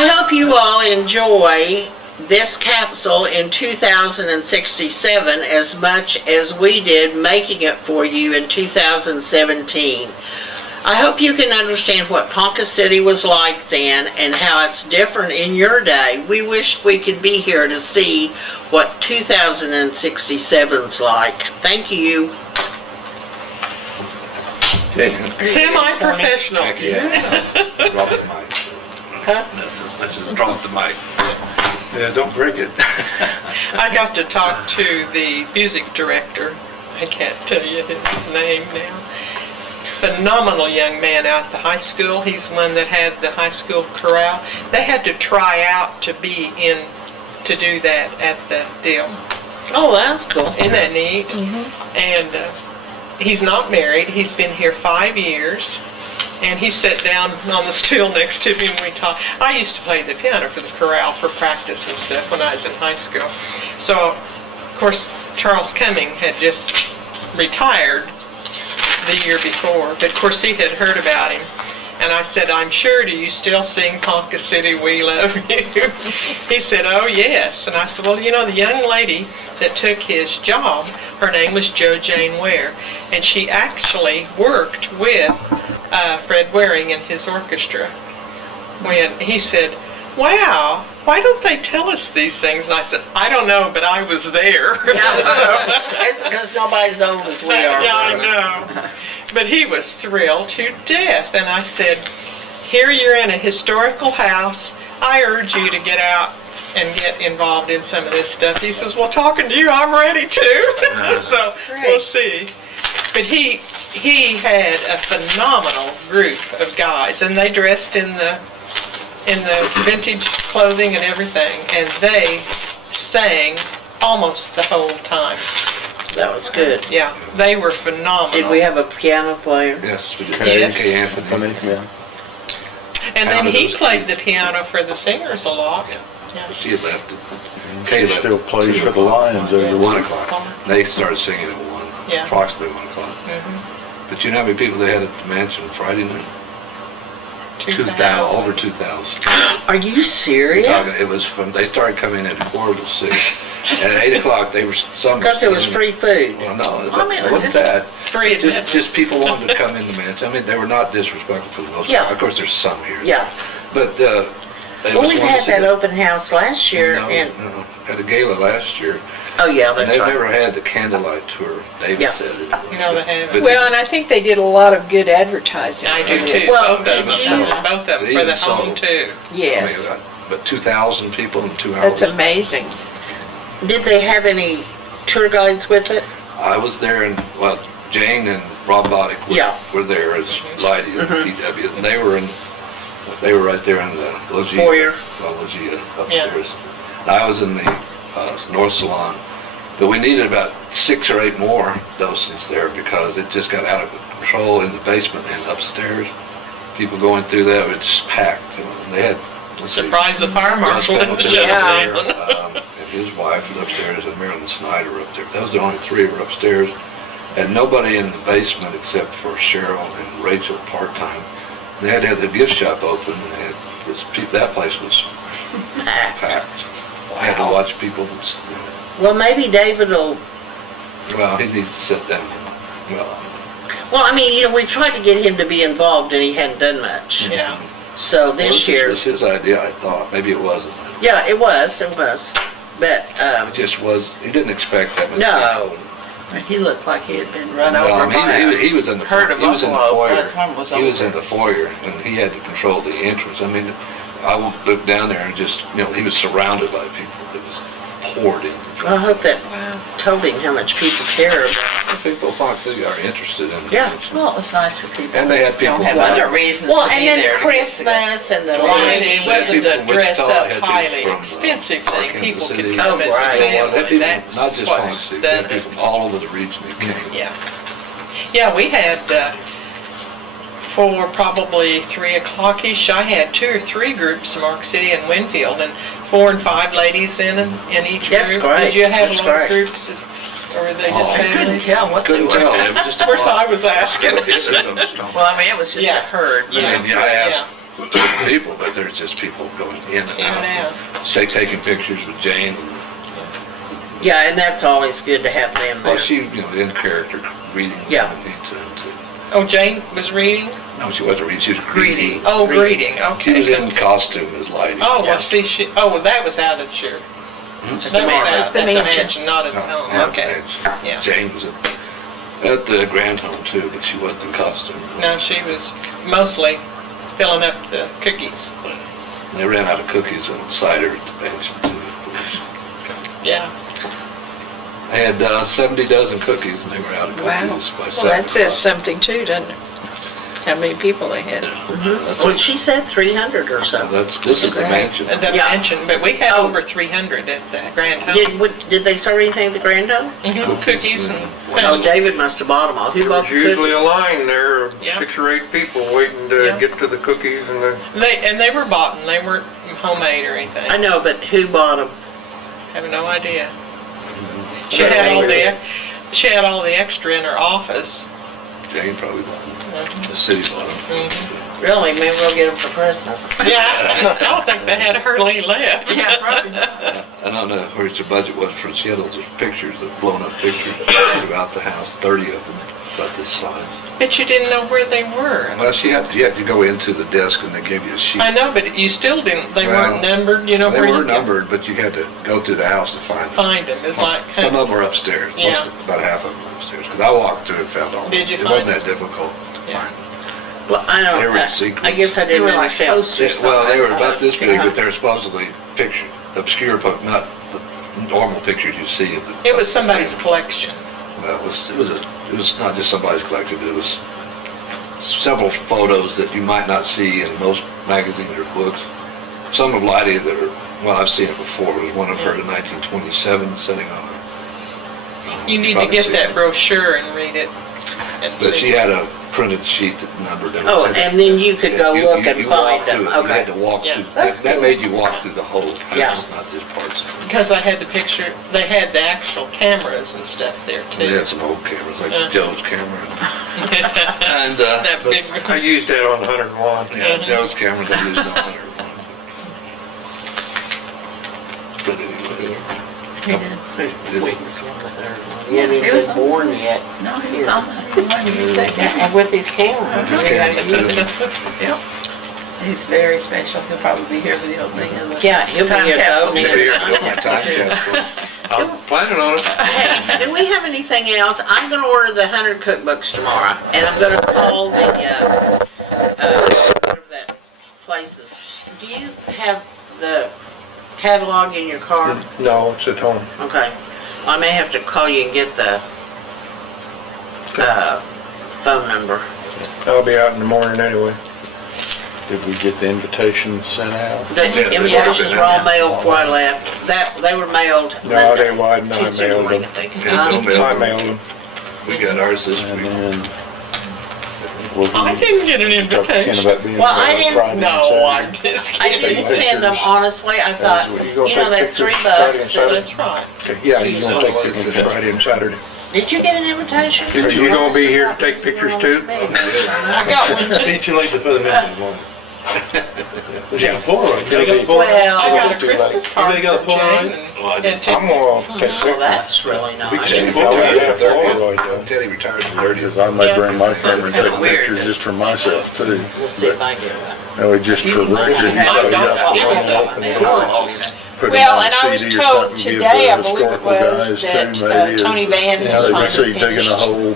I hope you all enjoy this capsule in 2067 as much as we did making it for you in 2017. I hope you can understand what Ponca City was like then and how it's different in your day. We wish we could be here to see what 2067's like. Thank you. Semi-professional. Yeah. Drop the mic. Huh? Let's just drop the mic. Yeah, don't break it. I got to talk to the music director. I can't tell you his name now. Phenomenal young man out at the high school. He's the one that had the high school chorale. They had to try out to be in to do that at the deal. Oh, that's cool. Isn't that neat? And he's not married. He's been here 5 years. And he sat down on the stool next to me and we talked. I used to play the piano for the chorale for practice and stuff when I was in high school. So, of course, Charles Cumming had just retired the year before. But, of course, he had heard about him. And I said, I'm sure, do you still sing Ponca City, We Love You? He said, oh, yes. And I said, well, you know, the young lady that took his job, her name was Jo Jane Ware. And she actually worked with Fred Waring and his orchestra. When he said, wow, why don't they tell us these things? And I said, I don't know, but I was there. Yeah, because nobody's old as we are. Yeah, I know. But he was thrilled to death. And I said, here you're in a historical house. I urge you to get out and get involved in some of this stuff. He says, well, talking to you, I'm ready to. So we'll see. But he had a phenomenal group of guys, and they dressed in the vintage clothing and everything, and they sang almost the whole time. That was good. Yeah, they were phenomenal. Did we have a piano player? Yes, we did. Yes. Okay, Anthony. And then he played the piano for the singers a lot. Yeah. Yeah. She had left it. She still plays for the Lions every At week. 1 o'clock. They started singing at 1, Yeah. approximately 1 o'clock. But you know how many people they had at the mansion Friday night? 2,000, over 2,000. Are you serious? It was from, they started coming in at 5:45. At 8 o'clock, they were some. Because it was free food. Well, no, I mean, it wasn't that. Free admittance. Just people wanted to come in the mansion. I mean, they were not disrespectful for the most part. Yeah. Of course, there's some here. Yeah. But they Well, just we wanted had to see that the- open house last year, No, and no. Had a gala last year. oh yeah, And that's they've right. never had the candlelight tour. David Yeah. said it. No, they haven't. But Well, and I think they did a lot of good advertising. I do too. Well, both of them. did you- Both of them They for the even home sold. too. Yes, I mean, but 2,000 people in 2 hours. that's amazing. Did they have any tour guides with it? I was there, and well, Jane and Rob Boddick Yeah. were there as Lighty and PW, and they were right there in the loggia. Foyer. Loggia upstairs. And I was in the North Salon, but we needed about 6 or 8 more docents there because it just got out of control in the basement and upstairs. People going through that were just packed. And they had Surprise the fire Russ marshal in the Pendleton show. was there, and his wife was upstairs, and Marilyn Snyder up there. Those are the only 3 were upstairs, and nobody in the basement except for Cheryl and Rachel part-time. They had to have the gift shop open, and they had that place was packed. I had to watch people. Well, maybe David will. Well, he needs to sit down. Well, I mean, you know, we tried to get him to be involved, and he hadn't done much. Yeah. So this year, was his idea. I thought maybe it wasn't. yeah, it was, but It just was. He didn't expect that much. no. He looked like he had been run Well, over I mean, by he was in the herd of he was in the buffalo. foyer. That one was He was over. in the foyer, and he had to control the entrance. I mean, I looked down there and just, you know, he was surrounded by people. It was poured in. I hope that told him how much people care about. People thought they are interested in it. Yeah. Well, it was nice for people. And they had people Don't have from- other reasons Well, to and be then there. to get together. Christmas and the And lighting. it wasn't People a from dress Wichita, up, had people highly from, expensive thing. Kansas People could City. come as a Oh, right. Had family. people, That's not just what Ponca City, done had it. people all over the region that came. Yeah. Yeah, we had, for probably 3 o'clock-ish, I had 2 or 3 groups from Mark City and Winfield, and 4 and 5 ladies in each That's group. great. Did you have That's a lot of great. groups, or were they just I couldn't families? tell what they Couldn't were. tell. It was just Of course, I was asking. Well, I mean, it was just Yeah. a herd. Yeah. And I asked people, but there's just people going in and In and out. out. Say, taking pictures with Jane. Yeah, and that's always good to have them Well, there. she, in character, reading. Yeah. Oh, Jane was reading? No, she wasn't reading, she was greeting. Oh, Greeting. greeting, She okay. was in costume as Lady. Oh, Yeah. well, see, well, that was out at your, that was the out at the mansion. mansion, not at, No, oh, okay. Yeah. Jane was at the Grand Home too, but she wasn't in costume. No, she was mostly filling up the cookies. And they ran out of cookies and cider at the mansion too. Yeah. I had 70 dozen cookies and they were out of Wow. cookies by 7 Well, that says o'clock. something too, doesn't it? How many people they had. Well, she said 300 or Now, so. this is the Great. mansion. The Yeah. mansion, but we had Oh. over 300 at the Grand Home. Did they serve anything at the Grand Home? Mhm, Cookies and Oh, pencils. David must have bought them all. Who bought There's the usually a cookies? line there of Yeah. 6 or 8 people waiting to Yeah. get to the cookies and the, They were bought and they weren't homemade or anything. I know, but who bought them? Have no idea. She had all the extra in her office. Jane probably bought them. The city bought them. Really? Maybe we'll get them for Christmas. Yeah, I don't think they had hardly left. Yeah, probably. I don't know where the budget was for, she had all those pictures, those blown up pictures throughout the house, 30 of them about this size. But you didn't know where they were. Well, you had to go into the desk and they gave you a sheet. I know, but you still didn't, they weren't Well, numbered, you know, They where you were could numbered, but you had to go through the house to find them. find them. It's like, Some of them were upstairs, Yeah. about half of them were upstairs, because I walked through and found all of them. Did you It find wasn't them? that difficult to Yeah. find. Well, I They were in don't, sequence. I guess I They didn't were like understand. posters. Well, they were about this big, Uh-huh. but they're supposedly picture, obscure, but not the normal pictures you see of the. it was of the somebody's family. collection. Well, it was not just somebody's collective, it was several photos that you might not see in most magazines or books. Some of Lydia that are, well, I've seen it before, it was one of her in 1927 sitting on a. You need to probably get seen that it. brochure and read it. And But see. she had a printed sheet that numbered them. Oh, and then you could go You- look you- and you find walked them. through it. You had Okay. to walk Yeah. through, That's that cool. made you walk through the whole Yeah. house, not just parts. Because I had the picture, they had the actual cameras and stuff there They too. had some old cameras, like Uh-huh. Joe's camera. And, That but- big, I used that on 101. yeah, Mhm. Joe's camera, they used on her. But anyway, He hadn't even been born yet. No, he was on 101. He was that guy. And with his camera. With his camera. Yep. He's very special. He'll probably be here for the opening of the. Yeah, he'll be Time here to capsule. open Maybe you're it. doing my time capsule. I'm planning on it. Hey, do we have anything else? I'm gonna order the 100 cookbooks tomorrow, and I'm gonna call the, whatever that place is. Do you have the catalog in your car? No, it's at home. Okay. I may have to call you and get the, phone number. I'll be out in the morning anyway. Did we get the invitation sent out? The Yeah, invitations were all mailed before I left. They were mailed No, they Monday, wasn't. I Tuesday mailed morning, I them. think. Yeah, they'll mail I them. mailed them. We got ours this And week. then we'll I be didn't get an talking invitation. about being Well, I there didn't- Friday and No, I'm Saturday. just I kidding. didn't send them, honestly. I thought, You you gonna know, take that's pictures $3. Friday and Saturday? That's right. Okay, yeah, you're gonna take Tuesday. pictures Friday and Saturday. Did you get an invitation? Are you gonna be here to take pictures too? I got one too. Too late to put them in this morning. Yeah. Polaroid. You got a Polaroid? Well, I got a Don't do that. Christmas card You got a from Jane Polaroid? Well, I and didn't. Tim. I'm gonna take well, pictures. that's really We nice. can Well, Teddy yeah, Polaroid, retired. Teddy retired the 30th. Because I may bring my camera and kinda take weird. pictures just for myself too. We'll see if I get one. No, just for record. My so you daughter, have to it was open it a- up, put it Well, on and I was CD or told something, give today, the I believe it historical was, guys that too, maybe, Tony Van Yeah, was they can finally see digging a finished hole,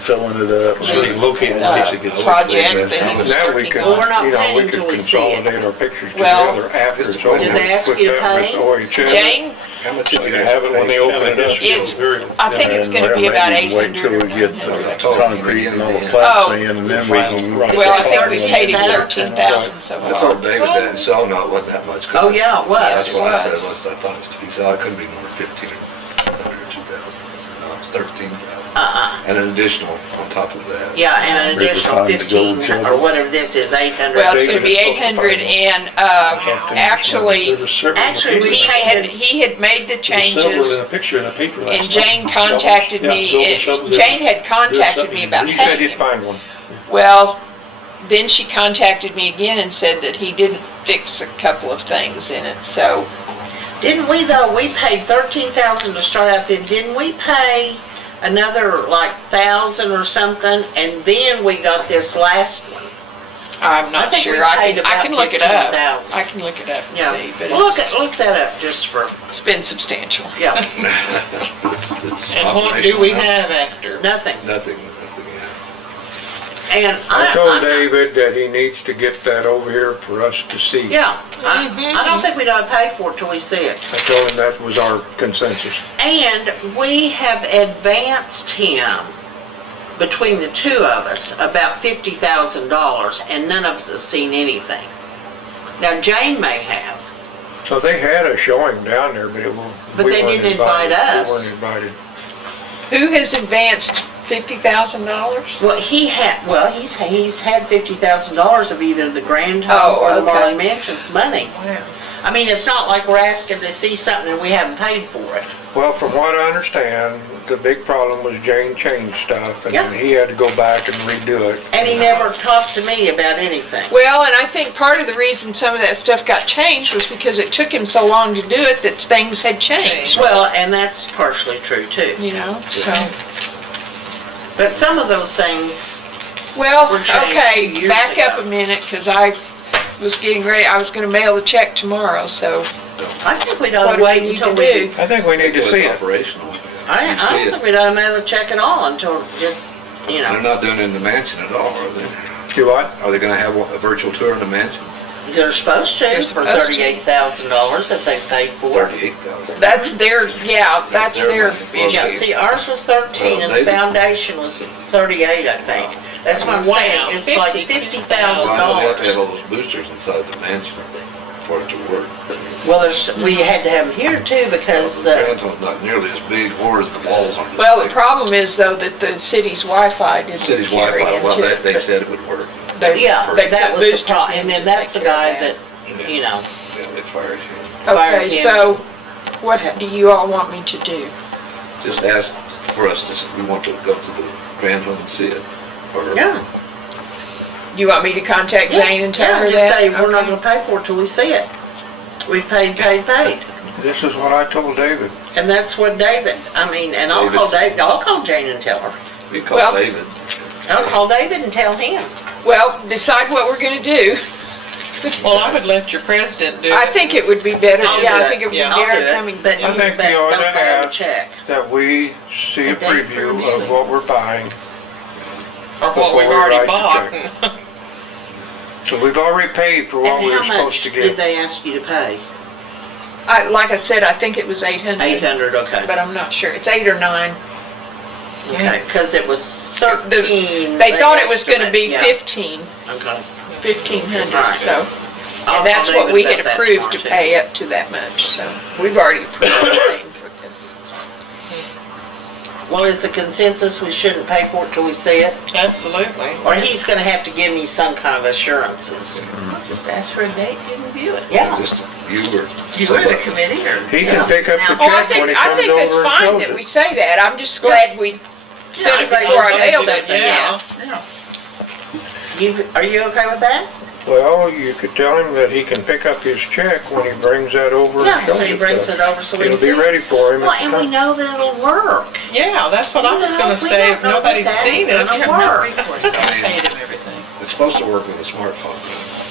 filling it up. So you can locate it in case it gets. project that he was Now we working could, Well, we're on. not you know, paying we until could we see it. consolidate our pictures Well, together after it's over. Did they ask Put you to that in pay? Miss OHS. Jane, How much So you have it when they open it up. It's- I think it's And gonna be about maybe wait till 800. we get the concrete and all the Oh. plats in, and then we can. Well, I think we paid him 13,000. 13,000 so I far. told David that, and so no, it wasn't that much. Oh, yeah, it was. That's Yes, what I it was. said, I thought it was, he said, oh, it couldn't be more than 15 or 2,000. No, it's 13,000. And an additional on top of that. Yeah, and an Maybe additional find the 15, gold shovel. or whatever this is, 800. Well, it's gonna be 800 and, actually, Actually, he had made the changes. In a picture in a paper last And night. Jane contacted Yeah, me, building and shovels in. Jane had contacted me about You said paying you'd him. find one. Well, then she contacted me again and said that he didn't fix a couple of things in it, so. Didn't we though, we paid $13,000 to start out then, didn't we pay another like 1,000 or something, and then we got this last one? I'm I not think we sure. I paid can about look it up. 15,000. I can look it up and Yeah, see, but look that up just for, it's been substantial. yeah, And what do we have after? nothing. Nothing, yeah. And I told I, David that he needs to get that over here for us to see. yeah, I don't think we ought to pay for it till we see it. I told him that was our consensus. And we have advanced him, between the two of us, about $50,000, and none of us have seen anything. Now, Jane may have. So they had a showing down there, but it was. But they didn't invite us. We weren't invited. Who has advanced $50,000? Well, he's had $50,000 of either the Grand Home Oh, or the okay. Marley Mansion's money. Wow. I mean, it's not like we're asking to see something and we haven't paid for it. Well, from what I understand, the big problem was Jane changed stuff, and Yeah. he had to go back and redo it. And he never talked to me about anything. Well, and I think part of the reason some of that stuff got changed was because it took him so long to do it that things had changed, Well, and that's partially true too. you know, so. But some of those things, Well, Were changed okay, 2 years back up ago. a minute, because I was getting ready, I was gonna mail the check tomorrow, so I think we what ought do to we wait need until to we. do? I think we need to Until see it's it. operational. I You see don't it. think we ought to mail a check at all until just, you They're know, not doing it in the mansion at all, are they? Do what? Are they gonna have a virtual tour in the mansion? they're supposed to They're for supposed to. $38,000 that they paid for. 38,000. That's their, yeah, that's their their money. Well, Yeah, issue. see, ours was 13 and the David- foundation was 38, I think. That's what I'm Wow, saying, it's like Well, $50,000. I know they have to have all those boosters inside the mansion for it to work. Well, we had to have them here too because, The Grand Home's not nearly as big, or as the walls on this Well, the thing. problem is though that the city's Wi-Fi didn't City's carry Wi-Fi, well, into it. they but said it would work. they- yeah, they that put was the boosters problem. in And to then that's the take care guy of that, you know, Yeah, they fired him. fired Okay, him. so what do you all want me to do? Just ask for us to, we want to go to the Grand Home and see it. Or- Yeah. You want me to contact Jane and tell her Yeah, that? just say, we're not Okay. gonna pay for it till we see it. We've paid. This is what I told David. And that's what David, I mean, and I'll call David, I'll call Jane and tell her. You call Well- David. I'll call David and tell him. Well, decide what we're gonna do. Well, I would let your president do it. I think it would be better, I'll yeah, do I think it would be Yeah. I'll do better it, coming. but I think but you ought don't to buy him a have- check. That we see a And then for preview me. of what we're buying. Or what before we've we already write the bought. check. So we've already paid for what And we were how supposed much to did get. they ask you to pay? Like I said, I think it was 800, 800, okay. but I'm not sure. It's 8 or 9. Okay, because it was 13. They thought it was gonna be estimate, yeah. 15, Okay. 1,500, Right. so. I'll And that's call what we David, had that's approved smart to too. pay up to that much, so. We've already approved paying for this. Well, is the consensus we shouldn't pay for it till we see it? Absolutely. Or he's gonna have to give me some kind of assurances. Just ask for a date and review it. Yeah. Just you or You were the somebody. committee or? He can pick up the Oh, I check when he think, I comes think that's over and fine shows that we it. say that. I'm just glad we said it Yeah, before I you mailed said it, that, yeah. yes. Are you okay with that? Well, you could tell him that he can pick up his check when he brings that over and Yeah, shows when he it brings to it us. over so we It'll can see. be ready for him. Well, at the and we time. know that it'll work. Yeah, that's what I was We gonna don't say, if know that nobody's that's seen it. gonna work. I paid him everything. It's supposed to work with a smartphone.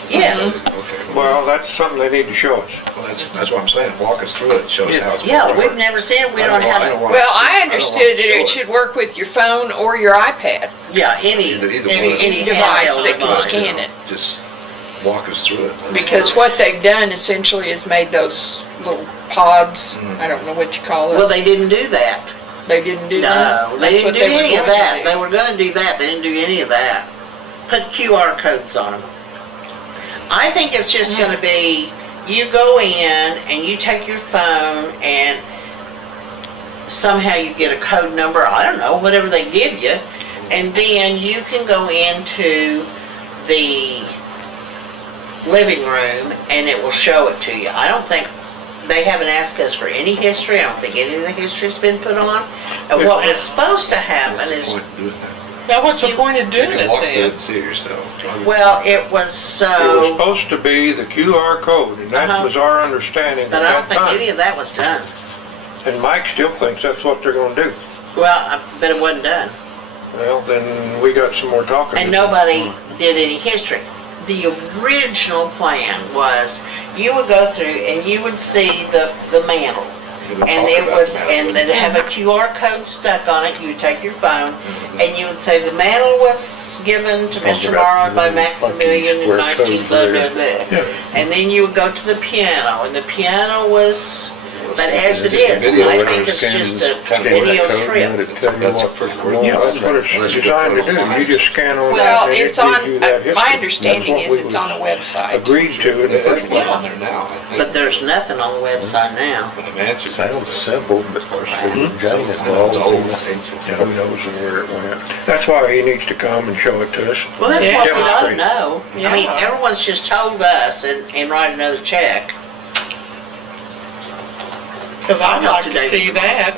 Yes. Okay. Well, that's something they need to show us. Well, that's what I'm saying. Walk us through it. Show us how it's Yeah, gonna we've work. never seen it, we I don't don't have it. want- Well, I don't want understood to that show it should work with your phone or your iPad, Yeah, any, Either Any- one. any device handheld that can device. scan it. Just walk us through it. Because what they've done essentially is made those little pods, I don't know what you call Well, it. they didn't do that. They didn't do that? No, they That's didn't what do they were any of going to that. do. They were gonna do that, they didn't do any of that. Put QR codes on them. I think it's just gonna be, you go in and you take your phone and somehow you get a code number, I don't know, whatever they give you, and then you can go into the living room and it will show it to you. I don't think, they haven't asked us for any history, I don't think any of the history's been put on. And what was supposed to happen What's the is, point in doing that? Now, what's the point of You doing can it walk through it then? and see it yourself. Well, it was It was so, supposed to be the QR code, and that Uh-huh. was our understanding at but I don't that think any time. of that was done. And Mike still thinks that's what they're gonna do. Well, but it wasn't done. Well, then we got some more talking. And to do. nobody did any history. The original plan was you would go through and you would see the mantle. You would And talk it about would, that. and then have a QR code stuck on it. You would take your phone and you would say the mantle was given to Mr. Morrow by Maximilian in 19 blah, blah, blah. And then you would go to the piano and the piano was, but as it is, I think it's just a video strip. That's pretty worth Yeah, it. that's what it's designed to do. You just scan on Well, that and it it's gives on, you that history. my That's understanding what is we it's on a website. agreed to in the It first has place. one on there now, I think. But there's nothing on the website now. But the mansion. Sounds simple, but there's Jane It's involved. old. Who knows where it went? That's why he needs to come and show it to us. Well, that's Yeah. what we ought to Demonstrate. know. I mean, Yeah. everyone's just told us and write another check. Because I'd I'll like talk to to see David. that.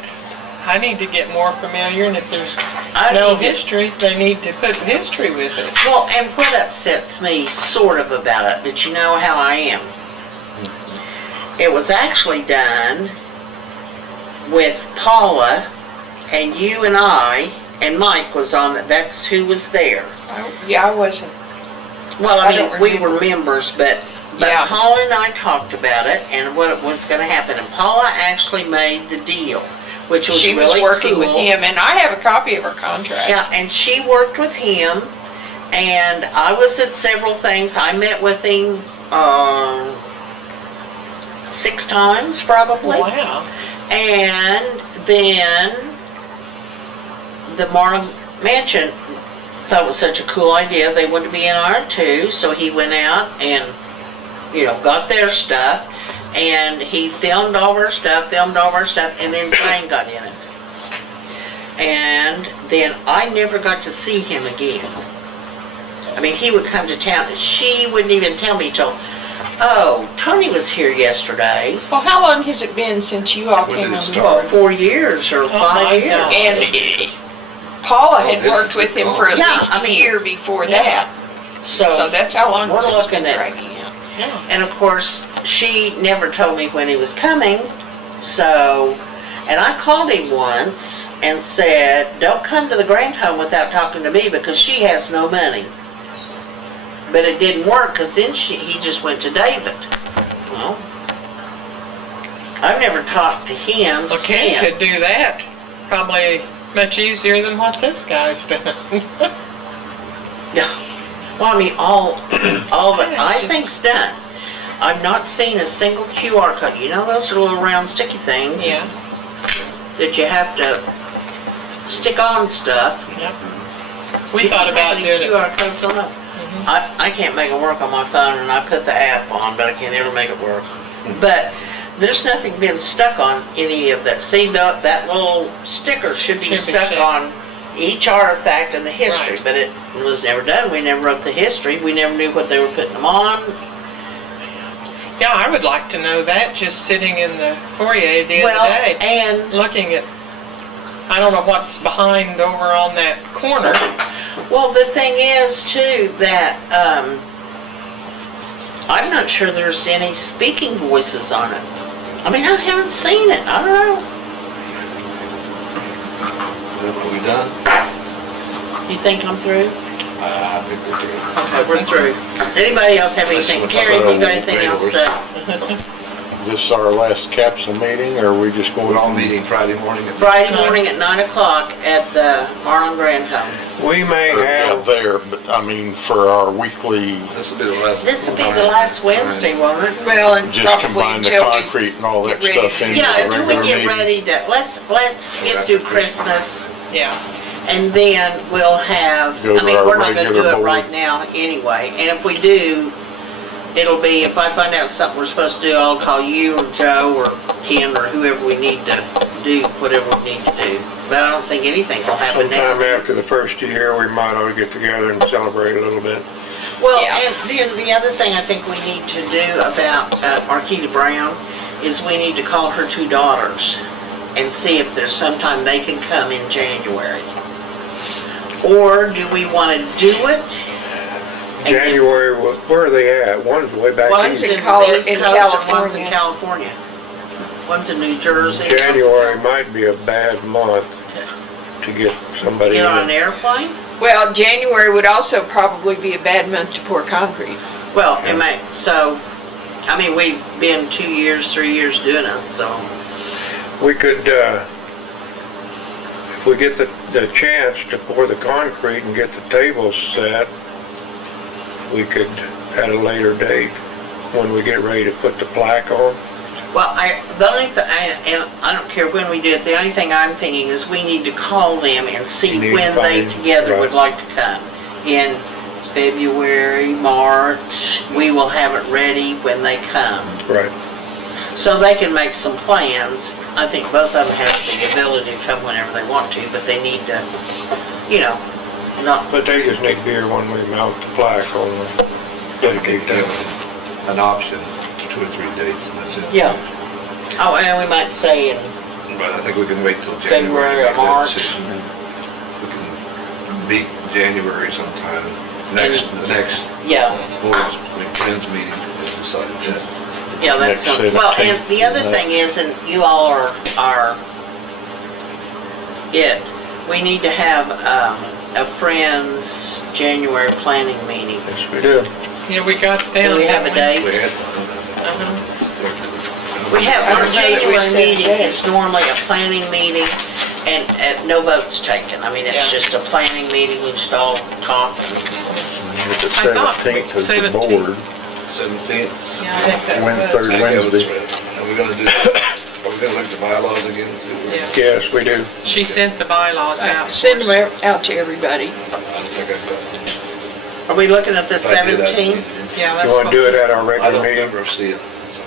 I need to get more familiar, and if there's I no need to- history, they need to put history with it. Well, and what upsets me sort of about it, but you know how I am. It was actually done with Paula and you and I, and Mike was on it. That's who was there. Yeah, I wasn't. Well, I I don't mean, we remember. were members, but Yeah. Paula and I talked about it and what was going to happen. And Paula actually made the deal, which was She really was working with cool. him, and I have a copy of her contract. Yeah, and she worked with him, and I was at several things. I met with him 6 times probably. Wow. And then the Marlin Mansion thought it was such a cool idea. They wanted to be in on it too, so he went out and, got their stuff. And he filmed all of our stuff, and then Jane got in it. And then I never got to see him again. I mean, he would come to town, and she wouldn't even tell me till, oh, Tony was here yesterday. Well, how long has it been since you all When came did it on start? board? Well, 4 years or 5 my years. God. And Paula had Oh, worked with him for at Yeah, least I a mean- year before Yeah. that. So So, that's how long We're this has looking been at- dragging out. Yeah. and of course, she never told me when he was coming, so, and I called him once and said, don't come to the Grand Home without talking to me because she has no money. But it didn't work because then he just went to David. Well, I've never talked to him Well, Ken since. could do that probably much easier than what this guy's done. Yeah. Well, I mean, all that Yeah, I it's just- think's done. I've not seen a single QR code. You know those are little round sticky things? Yeah. That you have to stick on stuff. Yep. We thought about doing it. QR codes on us. I can't make it work on my phone, and I put the app on, but I can't ever make it work. But there's nothing been stuck on any of that. See, that little sticker should be Should be stuck checked. on each artifact and the history, Right. but it was never done. We never wrote the history. We never knew what they were putting them on. Yeah, I would like to know that just sitting in the foyer the Well, other day, and looking at, I don't know what's behind over on that corner. well, the thing is too that I'm not sure there's any speaking voices on it. I mean, I haven't seen it. I don't know. Are we done? You think I'm through? I think we're through. Okay, we're through. Anybody else have anything? Let's Carrie, talk you got about anything else to say? Is this our last capsule meeting, or are we just going We're all on? meeting Friday morning at. Friday morning at 9 o'clock at the Marlin Grand Home. We may Or, yeah, have, there, but I mean, for our weekly, This will be the last. This will be the last Wednesday, won't it? Well, and just probably combine the until we, concrete and all that get ready. stuff into the Yeah, regular until we get meeting. ready to, let's get through Christmas, Yeah. and then we'll have, Go I to mean, our we're not gonna regular do it board. right now anyway. And if we do, it'll be, if I find out something we're supposed to do, I'll call you or Joe or Ken or whoever we need to do, whatever we need to do. But I don't think anything will happen sometime now. after the first year, we might ought to get together and celebrate a little bit. Well, Yeah. and then the other thing I think we need to do about Marquita Brown is we need to call her 2 daughters and see if there's sometime they can come in January. Or do we want to do it? January, where are they at? One's way back One's east. in Col- the East in Coast and one's in California. California. One's in New Jersey. one's in January might be a bad month to get somebody Get on an in. airplane? Well, January would also probably be a bad month to pour concrete. Well, it may, so, I mean, we've been 2 years, 3 years doing it, so. We could, if we get the chance to pour the concrete and get the tables set, we could, at a later date, when we get ready to put the plaque on. Well, the only thing, and I don't care when we do it, the only thing I'm thinking is we need to call them and see Need to when they find- together would right. like to come. In February, March, we will have it ready when they come. Right. So they can make some plans. I think both of them have the ability to come whenever they want to, but they need to, you know, not, But they just need to be here when we mount the plaque on the Dedicate dedicate that an option, 2 or 3 dates, and that's it. yeah. Oh, and we might say in But I think we can wait till February January. or to make that March. decision. We can meet January sometime, the next yeah. board's, friends meeting, and decide that. Yeah, that's, Next well, and 17th, the other and thing is, and you all are it, we need to have, a friends January planning meeting. Yes, we do. Yeah, we got down. Do we have a didn't We date? had, We have, I our don't know that we January set a meeting date. is normally a planning meeting and, no votes taken. I mean, it's Yeah. just a planning meeting, we just all talk and With the I thought 17th is the 17th. board, 17th. Yeah, I think that was. Third Wednesday. Are we gonna do, are we gonna look at the bylaws again? Yeah. Yes, we do. She sent the bylaws out. Send them out to everybody. I don't think I've got. are we looking at the if I did, I'd- 17th? Yeah, that's You want to do it at our I regular don't meeting? remember seeing it. so.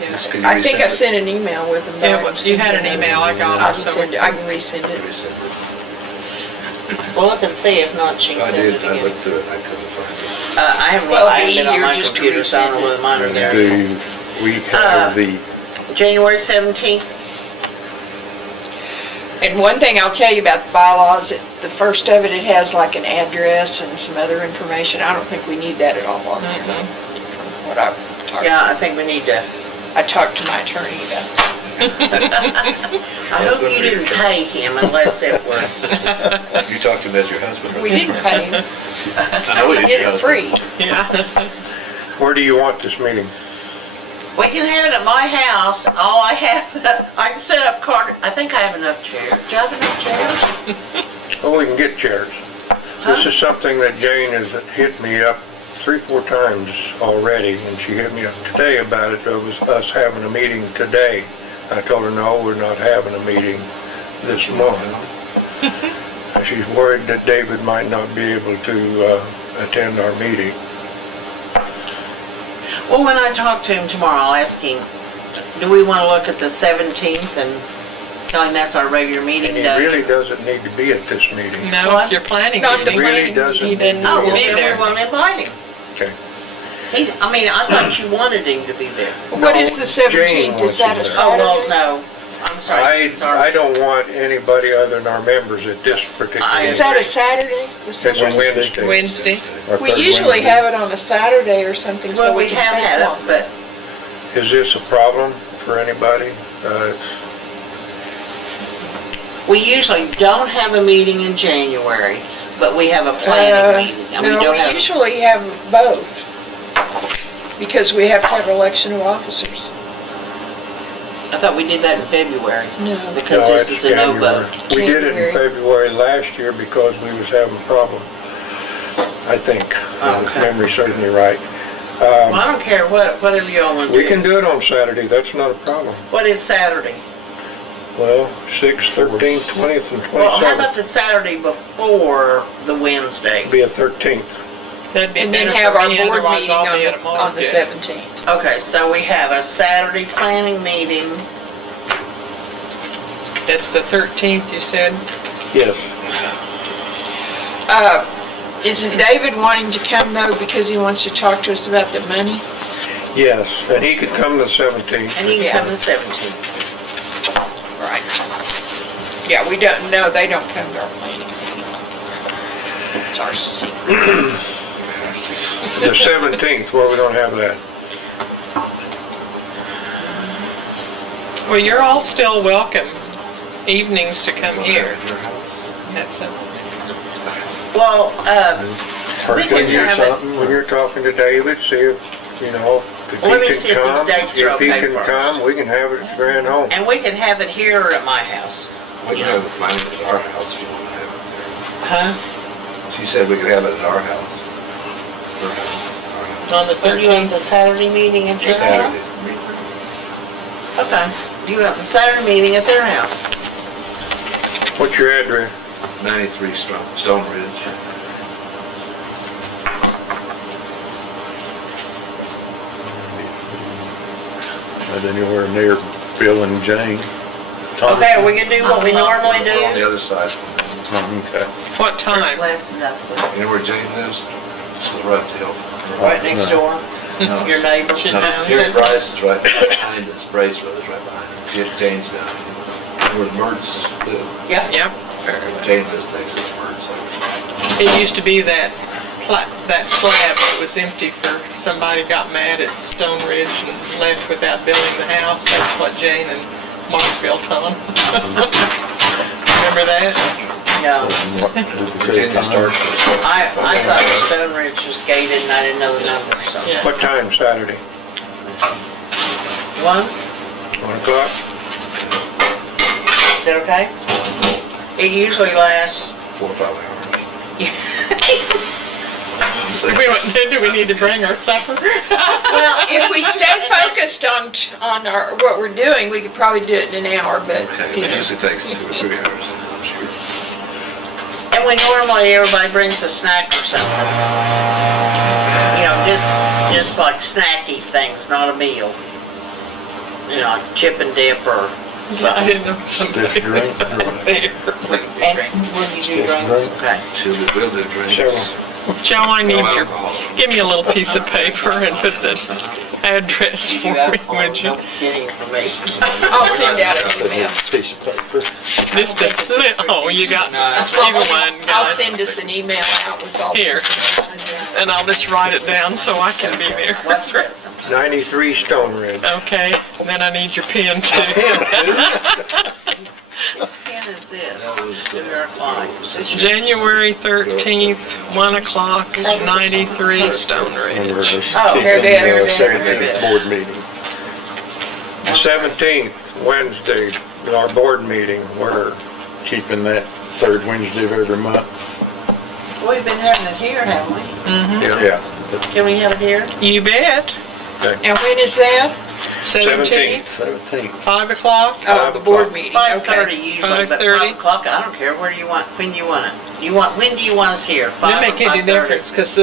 Yeah. Just can you I think I resend it? sent an email with them. but Yeah, I well, can you send had it an another- email, I got I it. can so send we it, I can- can resend it. Resend it. Well, look and see, if not, she can I send it did, I again. looked through it, I couldn't find it. I haven't, Well, I it'd be haven't been on easier my just to computer, so I don't know resend it. whether mine are there. do we have the, January 17th? And one thing I'll tell you about the bylaws, the first of it, it has like an address and some other information. I don't think we need that at all on there. From what I've talked Yeah, to, I think we need to, I talked to my attorney about that. I hope you didn't pay him unless it was, You talked to him as your husband? We didn't pay him, I know we he's did your it husband. free. Yeah. Where do you want this meeting? we can have it at my house. All I have, I can set up I think I have enough chairs. Do you have enough chairs? Oh, we can get chairs. This is something that Jane has hit me up 3-4 times already, and she hit me up today about it. It was us having a meeting today. I told her, no, we're not having a meeting this month. She's worried that David might not be able to attend our meeting. Well, when I talk to him tomorrow, I'll ask him, do we want to look at the 17th and tell him that's our regular meeting And he day? really doesn't need to be at this meeting. No, What? if you're planning Not the meeting. Really planning doesn't. He didn't Oh, well, be then there. we won't invite him. Okay. I thought you wanted him to be there. What No, is the Jane 17th? wants Is that you a there. Oh, well, Saturday? no, I'm sorry. I don't want anybody other than our members at this particular I- Is meeting. that a Saturday? The It's a 17th? Wednesday. Wednesday. our We third usually Wednesday? have it on a Saturday or something, so Well, we we can have take had it, one. but Is this a problem for anybody? we usually don't have a meeting in January, but we have a planning meeting. I mean, No, don't we have, usually have both, because we have to have election of officers. I thought we did that in February. No. Because No, this it's is a no January. vote. We did it in January. February last year because we was having a problem. I think, Okay. memory serves me right. Well, I don't care whatever you all want to do. We can do it on Saturday, that's not a problem. What is Saturday? Well, 6th, 13th, 20th, and Well, how 27th. about the Saturday before the Wednesday? Be a 13th. That'd be And then better have for our me, board otherwise meeting I'll on be at a the mortgage. 17th. Okay, so we have a Saturday planning meeting. It's the 13th, you said? Yes. Isn't David wanting to come though because he wants to talk to us about the money? Yes, and he could come the 17th. And you Yeah. can come the 17th. Right. Yeah, we don't, no, they don't come to our planning meeting. That's our secret. The 17th, where are we gonna have that? Well, you're all still welcome evenings to come here. That's it. Well, we Turkey can or have it. something? When you're talking to David, see if, if Let me he see can if these come. dates are If he okay can first. come, we can have it at Grand Home. And we can have it here or at my house. We can have it mine at our house if you want to have it Huh? there. She said we could have it at our house. Her house, our house. On the What, you want 13th. the Saturday meeting at your Saturday. house? Okay. You want the Saturday meeting at their house? What's your address? 93 Stone Ridge. Not anywhere near Bill and Jane. Okay, we can do what we normally We're on the do. other side from them. Okay. What time? Left enough. You know where Jane lives? She's right up the hill. Right next door. No, Your neighbor. no, Jerry Bryce is right behind us. Brace Brothers right behind us. Jane's down here. Where the Mertz live. Yeah. Yep. Jane lives next to the Mertz. It used to be that slab that was empty for somebody got mad at Stone Ridge and left without building the house. That's what Jane and Mark built on. Remember that? No. Virginia starts. I thought Stone Ridge was gated and I didn't know the number, so. Yeah. What time Saturday? 1? 1 o'clock? Is that okay? It usually lasts. 4 or 5 hours. Do we need to bring our supper? Well, if we stay focused on what we're doing, we could probably do it in an hour, but, Okay, you it know. usually takes 2 or 3 hours, I'm sure. And we normally, everybody brings a snack or something. You know, just like snacky things, not a meal. You know, like chip and dip or I something. didn't know somebody Stiff was drink. out there. And when you do drinks, okay. We'll do drinks. Several. Joe, I need No your, alcohol. give me a little piece of paper and put the address for me, would you? Don't get any from me. I'll send out an email. Piece of paper. Just a, oh, you got, I'll you send- one, I'll guys. send us an email out with all. Here, and I'll just write it down so I can be there. 93 Stone Ridge. Okay, then I need your pen too. Whose pen is this? To your client. Is this yours? January 13th, 1 o'clock, 93 Stone And we're Ridge. just Oh, here it keeping is. the 17th board meeting. The 17th, Wednesday, our board meeting, we're Keeping that third Wednesday of every month. We've been having it here, haven't we? Yeah. Can we have it here? You bet. And when is that? 17th, 17th. 5 o'clock. Oh, the board meeting, 5:30 okay. usually, but 5:30. 5 o'clock, I don't care, where do you want, when do you want it? When do you want us here? 5 Didn't or make any 5:30? difference, because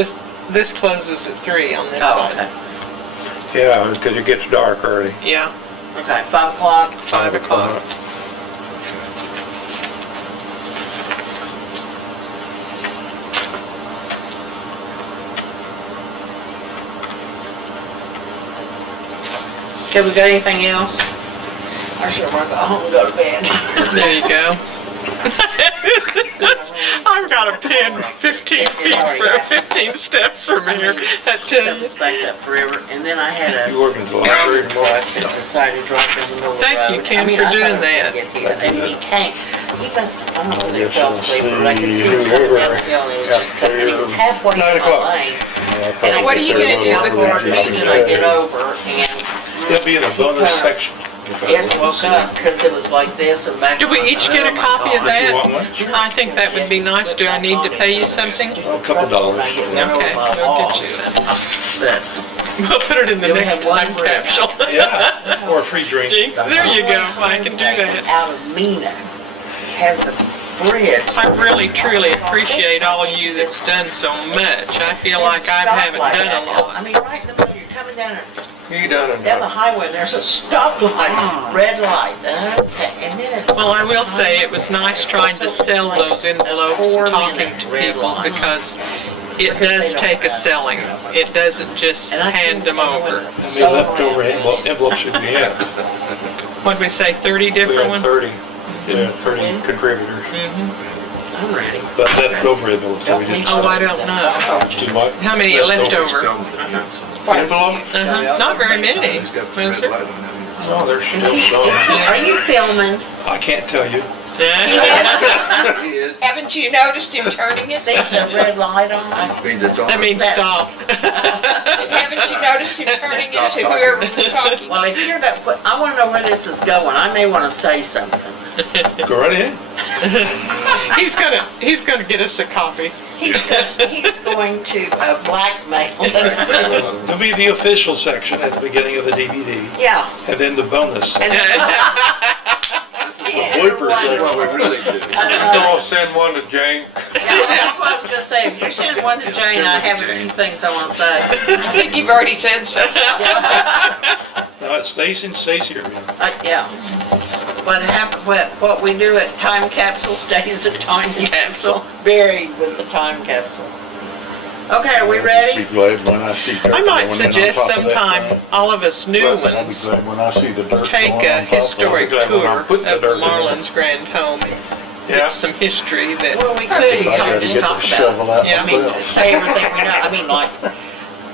this closes at 3 on this Oh, side. okay. yeah, because it gets dark early. Yeah, Okay, 5 o'clock. 5 o'clock. Okay, we got anything else? I sure want to go home and go to bed. There you go. I've got a pin 15 feet, 15 steps from here. That tells you. Stuff was backed up forever, and then I had You a working at the library tomorrow? that decided to drive down the middle of the road. Thank you, Ken, I mean, for I thought doing I was gonna that. get here, and he came. He must have, I don't know whether he Yes, fell I'll asleep or I could see see him coming whoever down the hill, and he was out just coming, and he was there. halfway 9 in o'clock. my lane. So what are you gonna do with the our meeting? meeting? I get over, and They'll be in a bonus section. yes, woke up, because it was like this and back. Do we each get a copy of You want that? one? I think that would be nice. Do I need to pay you something? A couple dollars. Okay, we'll get you some. But We'll put it in the You'll next have one time drink. capsule. Yeah, or a free drink. Jinx, there you go. I can do that. out of Mina has a bridge. I really, truly appreciate all you that's done so much. I feel like I haven't done a I lot. mean, right in the middle, you're coming down You done down the it. highway, and there's a stoplight, red light, okay, and then it's. Well, I will say it was nice trying to sell those envelopes and talking to people because it does take a selling. It doesn't just hand them over. How many leftover envelopes should we have? What'd we say, 30 We different have ones? 30, yeah, 30 contributors. Mhm. I I'm ready. But leftover envelopes, so we didn't. Oh, I don't know. Too much? How many are left over? Quite a few. Uh-huh. Not very many. He's got the Was red there? light on him. Oh, there's still some. Are you filming? I can't tell you. He has, He is. haven't you noticed him turning it? See the red light on? Means it's on. That means stop. Haven't you noticed him turning it to whoever was talking? Well, if you're that, I want to know where this is going. I may want to say something. Go right ahead. He's gonna get us a copy. He's going to blackmail us. It'll be the official section at the beginning of the DVD, Yeah. and then the bonus. And That's what we really do. I'll send one to Jane. Yeah, that's what I was gonna say. If you send one to Jane, I have a few things I want to say. I think you've already said so. No, it's stays here. Yeah. What happened? What we do at time capsule stays at time capsule. Buried with the time capsule. Okay, are we ready? I'll be glad when I see dirt I might going in on suggest top of that sometime thing. all of us new I'll be ones glad when I see the dirt take going a on top of it. historic glad when I'm tour putting the of dirt in there. Marlon's grand home and Yeah. get some history that. Well, we could I gotta just get talk the about shovel it. out Yeah, I mean, myself. say everything we know. I mean, like,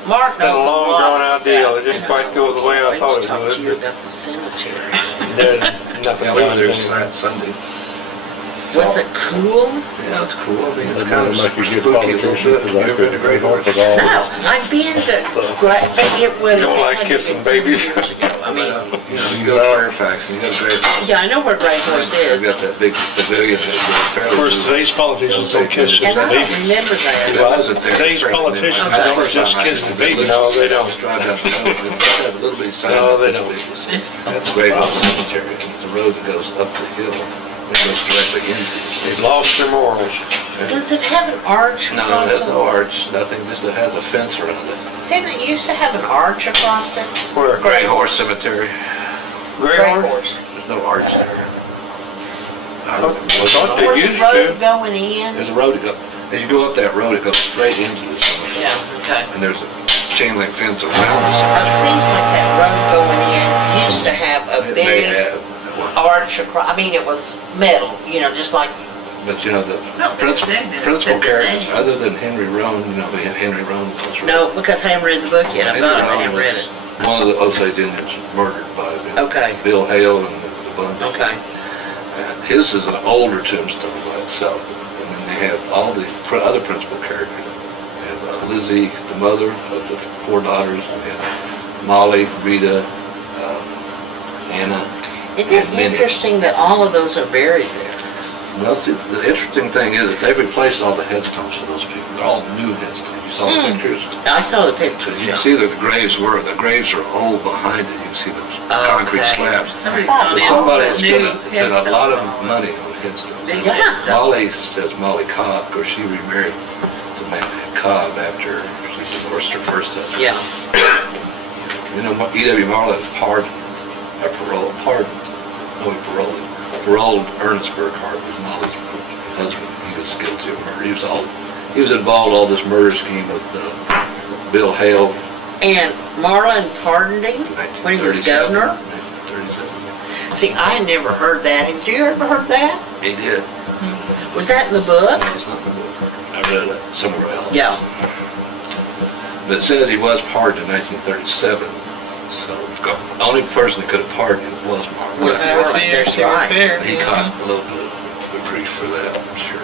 Mark It's been knows a a long lot drawn of out deal. stuff. It didn't quite go the way I Wait thought to it talk to you would. about the cemetery. There's nothing Well, down there's there. that Sunday. Was it cool? Yeah, it's cool. I mean, it's It kind of might be good spooky a little politician, bit. 'cause You I ever been to couldn't Great keep up Horse? with all No, this. I've been to, but it would You don't have like had to kissing be babies? years ago. I mean, You go to Fairfax and you go to Great Horse. yeah, I know where Great Horse They've is. got that big pavilion. Of course, today's politicians don't kiss And the I don't baby. remember that. Well, I wasn't there. Today's politicians don't just kiss the baby. No, they don't. Drive down the road, and they have a little bitty sign. No, they that don't. says, That's the Great Horse problem. Cemetery. And it's a road that goes up the hill. It goes directly into the They've stadium. lost their morals. Does it have an arch No, across there's it? no arch, nothing, just it has a fence around it. Didn't it used to have an arch across it? Where? Great Horse Cemetery, Great Horse? there's no arch there. I thought Where they the used road to. going in? There's a road to go, as you go up that road, it goes straight into the cemetery. Yeah, okay. And there's a chain link fence around It seems like that road going in used to have a it. They big have, arch across, I mean, it was metal, you know, just like, but you know, the No, principal, they did. principal It's characters, different other than Henry Roan, you know, we had Henry Roan goes around. no, because I haven't read the book yet. I've got it, I haven't read it. One of the Osage Indians murdered by Okay. Bill Hale and the bunch. Okay. And his is an older tombstone by itself. And then they have all the other principal characters. They have Lizzie, the mother of the 4 daughters, and Molly, Rita, Anna. Isn't it interesting that all of those are buried there? Well, see, the interesting thing is that they've replaced all the headstones for those people. They're all new headstones. You saw the pictures? I saw the pictures, You yeah. can see that the graves are old behind it. You can see those concrete Okay. slabs. Somebody's But gone in. Somebody's New spent a lot of headstones. money on headstones. Big Yeah. headstones. Molly says Molly Cobb, of course, she remarried the man named Cobb after she divorced her first husband. Yeah. You know, E.W. Marlin pardoned paroled Ernest Burkhart, was Molly's husband. He was guilty of murder. He was involved in all this murder scheme with Bill Hale And Marlin pardoned him in when he was 1937. governor? 1937. See, I never heard that. Have you ever heard that? He did. Was that in the book? No, it's not in the book. I read it somewhere else. Yeah. But it says he was pardoned in 1937. So the only person that could have pardoned him was Marlin. Was I was Marlin, there, that's she was right. there. He Mhm. caught a little bit of grief for that, I'm sure.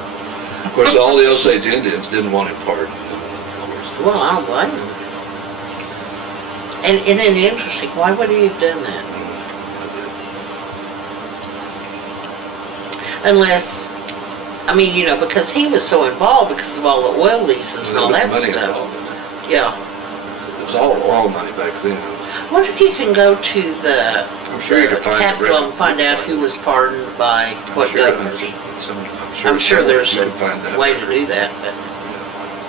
Of course, all the Osage Indians didn't want him pardoned. Well, I don't blame him. And isn't it interesting? Why would he have done that? Unless, I mean, you know, because he was so involved because of all the oil leases and all that Money stuff. involved in it. Yeah. It was all oil money back then. What if you can go to the I'm sure you can find the Capitol record. and find out who was pardoned by what Sure, governors? I'm I'm sure there's you can find that a way to record. do that, but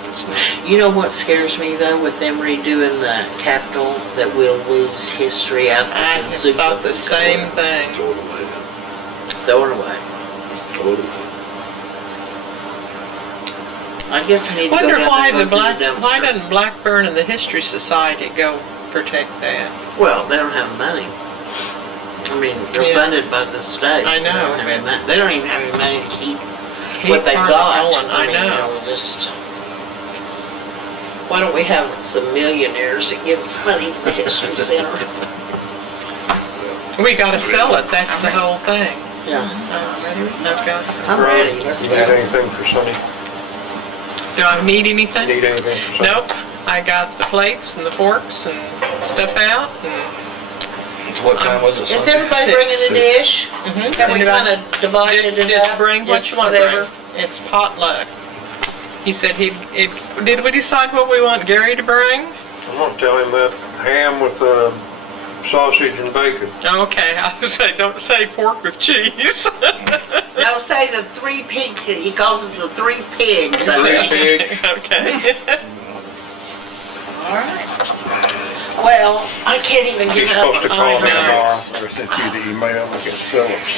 It's not- you know what scares me though with them redoing the Capitol, that we'll lose history out I of the just zoo. thought the same thing. Throw it away. Throw it away. Throw it away. I guess I need to go Wonder down why there and the go through Black, why dumpster. doesn't Blackburn and the History Society go protect that? Well, they don't have money. I mean, they're Yeah. funded by the state. I know, They don't have any but- money. They don't even have any money to keep what they've hardly got. going, I mean, know. Just, why don't we have some millionaires that give us money to the History Center? We gotta sell it, that's the whole thing. Yeah, Okay. I'm ready. Let's Need go. anything for Sunday? Do I need anything? Need anything for Sunday? Nope. I got the plates and the forks and stuff out and What time was it? Is Sunday? everybody Six. bringing a dish? Can we Anybody- kind of divide it just up? bring what Just you want to whatever? bring. It's potluck. He said did we decide what we want Gary to bring? I'm gonna tell him that ham with sausage and bacon. Okay, I was say, don't say pork with cheese. No, say the 3 pig, he calls it the 3 pigs. Three pigs. Okay. All right. Well, I can't even He's get supposed to up. call me know. tomorrow. I sent you the email, I guess Phillips.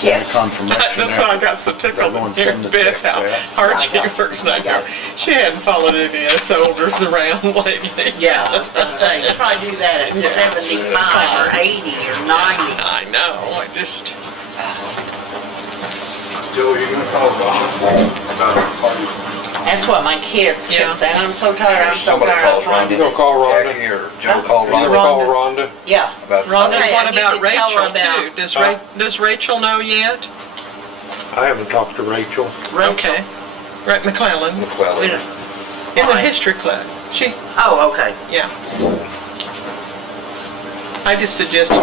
Yes. Confirmation. That's why I got so tickled Go when and send the Beth text how out. hard she works now. She hadn't followed any of us elders around lately. Yeah, I was gonna say, try to do that at 75 or 80 or 90. I know, I just, Joe, you gonna call Ron about parties? That's what my kids Yeah. keep saying, I'm so tired, I'm so Somebody tired. calls Rhonda. You gonna call Rhonda? Jackie or Joe called You gonna Rhonda call Rhonda? Yeah, about. Rhonda, Okay, I what need about to tell her Rachel about- too? Does Rachel know yet? I haven't talked to Rachel. Rachel. Okay. Right, McClellan, We McClellan. don't- in the Why? history club. She's, Oh, okay. yeah. I just suggested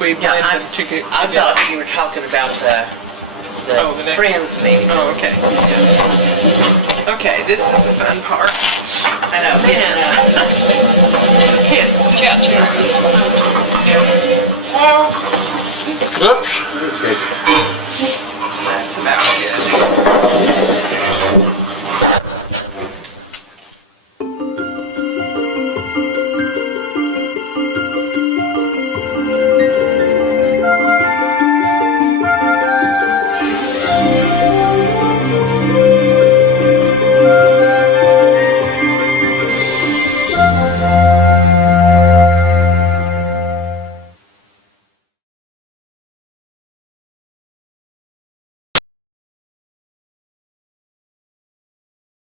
we Yeah, blend them together. I thought you were talking about Oh, the the next- Friends meeting. Oh, okay. Yeah. Okay, this is the fun part. I know, Hits. Couch. Good.